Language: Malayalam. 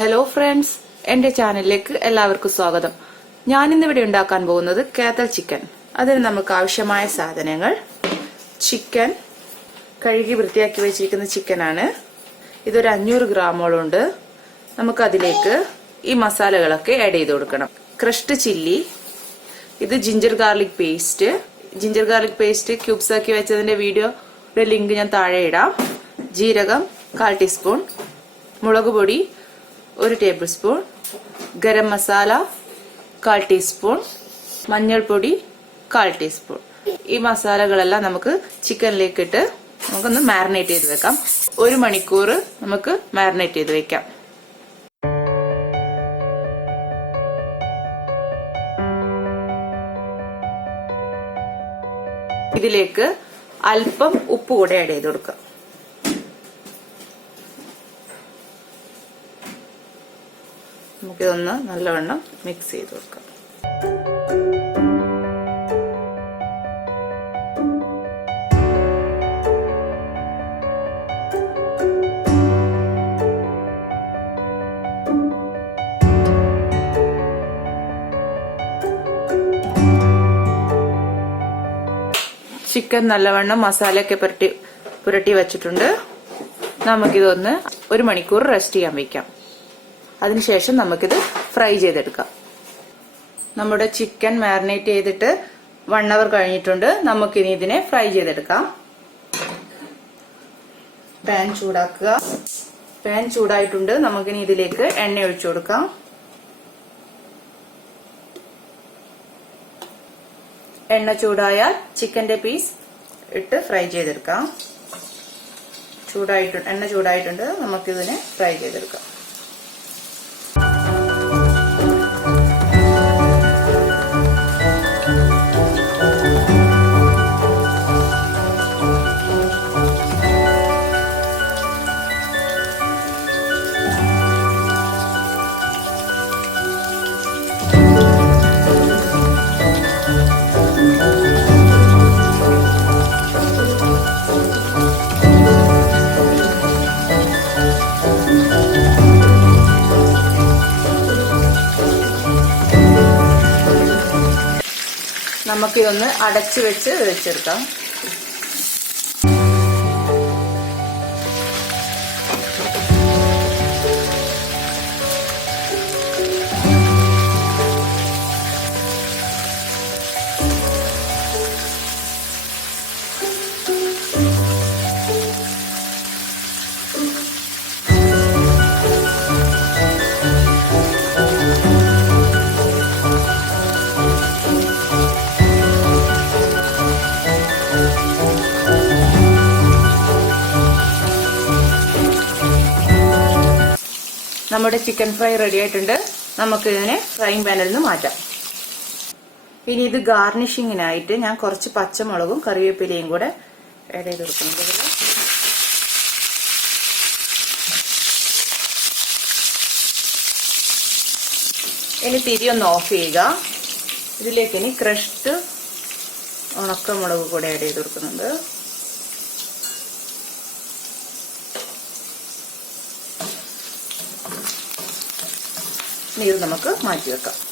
ഹലോ ഫ്രണ്ട്സ് എന്റെ ചാനലിലേക്ക് എല്ലാവർക്കും സ്വാഗതം. ഞാൻ ഇന്നിവിടെ ഉണ്ടാക്കാൻ പോകുന്നത് കേത്തൽ ചിക്കൻ. അതിന് നമുക്ക് ആവശ്യമായ സാധനങ്ങൾ ചിക്കൻ കഴുകി വൃത്തിയാക്കി വെച്ചിരിക്കുന്ന ചിക്കനാണ്. ഇതൊരു അഞ്ഞൂറ് നമുക്ക് അതിലേക്ക് ഈ മസാലകളൊക്കെ ആഡ് ചെയ്ത് കൊടുക്കണം. ക്രഷ്ഡ് ചില്ലി ഇത് ginger garlic paste ginger garlic paste cubes ആക്കി വെച്ചതിന്റെ വീഡിയോയുടെ ലിങ്ക് ഞാൻ താഴെ ഇടാം. ജീരകം കാൽ ടീസ്പൂൺ മുളക് പൊടി ഒരു ടേബിൾ സ്പൂൺ ഗരം മസാല കാൽ ടീസ്പൂൺ മഞ്ഞൾപ്പൊടി കാൽ ടീസ്പൂൺ ഈ മസാലകളെല്ലാം നമുക്ക് ചിക്കനിലേക്ക് ഇട്ട് നമുക്കൊന്ന് മാരിനേറ്റ് ചെയ്ത് വെക്കാം. ഒരു മണിക്കൂർ നമുക്ക് മാരിനേറ്റ് ചെയ്ത് വെക്കാം. ഇതിലേക്ക് അല്പം ഉപ്പ് കൂടെ ആഡ് ചെയ്ത് കൊടുക്കാം നമുക്കിതൊന്ന് നല്ലവണ്ണം മിക്സ് ചെയ്ത് കൊടുക്കാം ചിക്കൻ നല്ലവണ്ണം മസാലയൊക്കെ പുരട്ടി പുരട്ടി വെച്ചിട്ടുണ്ട്. നമുക്കിതൊന്ന് ഒരു മണിക്കൂർ റെസ്റ്റ് ചെയ്യാൻ വെക്കാം. അതിനുശേഷം നമുക്കിത് ഫ്രൈ ചെയ്തെടുക്കാം. നമ്മുടെ ചിക്കൻ മാരിനേറ്റ് ചെയ്തിട്ട് വൺ അവർ കഴിഞ്ഞിട്ടുണ്ട്. നമുക്കിനി ഇതിനെ ഫ്രൈ ചെയ്തെടുക്കാം. പാൻ ചൂടാക്കുക. പാൻ ചൂടായിട്ടുണ്ട്. നമുക്കിനി ഇതിലേക്ക് എണ്ണ ഒഴിച്ചു കൊടുക്കാം. എണ്ണ ചൂടായാൽ ചിക്കന്റെ പീസ് ഇട്ട് ഫ്രൈ ചെയ്തെടുക്കാം. ചൂടായിട്ടുണ്ട് എണ്ണ ചൂടായിട്ടുണ്ട്. നമുക്കിതിനെ ഫ്രൈ ചെയ്തെടുക്കാം. നമുക്കിതൊന്ന് അടച്ചു വെച്ച് വെച്ചെടുക്കാം നമ്മുടെ ചിക്കൻ ഫ്രൈ റെഡി ആയിട്ടുണ്ട്. നമുക്ക് ഇതിനെ ഫ്രൈങ് പാനിൽ നിന്ന് മാറ്റാം. ഇനി ഇത് ഗാർണിഷിങ്ങിനായിട്ട് ഞാൻ കുറച്ച് പച്ചമുളകും കറിവേപ്പിലയും കൂടെ ആഡ് ചെയ്ത് കൊടുക്കുന്നുണ്ട് ഇനി തിരി ഒന്ന് ഓഫ് ചെയ്യുക. ഇതിലേക്ക് ഇനി ക്രഷ്ഡ് ഉണക്കമുളക് കൂടെ ആഡ് ചെയ്ത് കൊടുക്കുന്നുണ്ട്. ഇത് നമുക്ക് മാറ്റി വെക്കാം